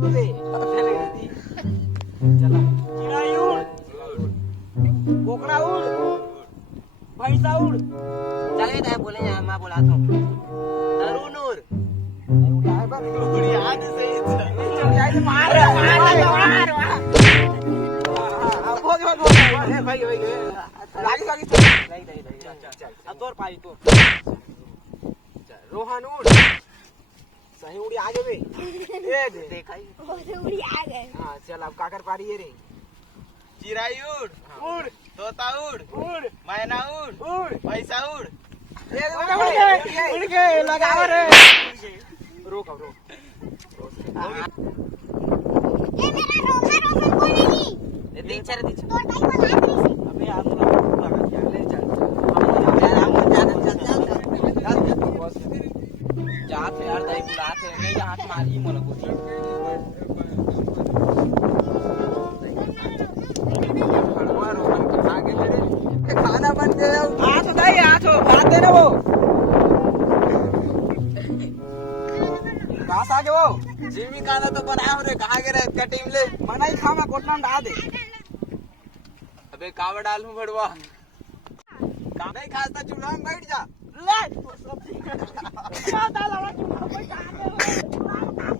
अबे चले गई चला चिड़ाई उड़ कोकड़ा उड़ भैंसा उड़ चल बेटा बोले यहाँ मैं बुलाता हूँ तरुण उड़ उड़ी आग से चल जाए तो मार मार भाग भाग भाग भाई भाई लागी लागी चल अब तोर पाई को रोहन उड़ सही उड़ी आगे बे ए देखा ही उड़ी आ गए। हां चल अब काकर पारी ये रे चिड़ाई उड़ उड़ तोता उड़ उड़ मैना उड़ उड़ भैंसा उड़ उड़ गए लगाओ रे रोक अब रोक ये मेरा रोहा कोई नहीं। ये तीन चार दिन तो टाइम बना दे। अबे आप लोग लगा दिया ले चल जात यार दाई बुलात है नहीं हाथ मारी मोला को खाना बन गया आ तो दाई आ तो भात दे ना वो घास आगे वो जिमी खाना तो बनाया रे कहाँ गे रे इतना टीम ले मनाई खामा कोटना में डाल दे अबे कावा डाल हूँ भड़वा नहीं खास्ता चूल्हा में बैठ जा ले तो सब ठीक है क्या डाला चूल्हा पे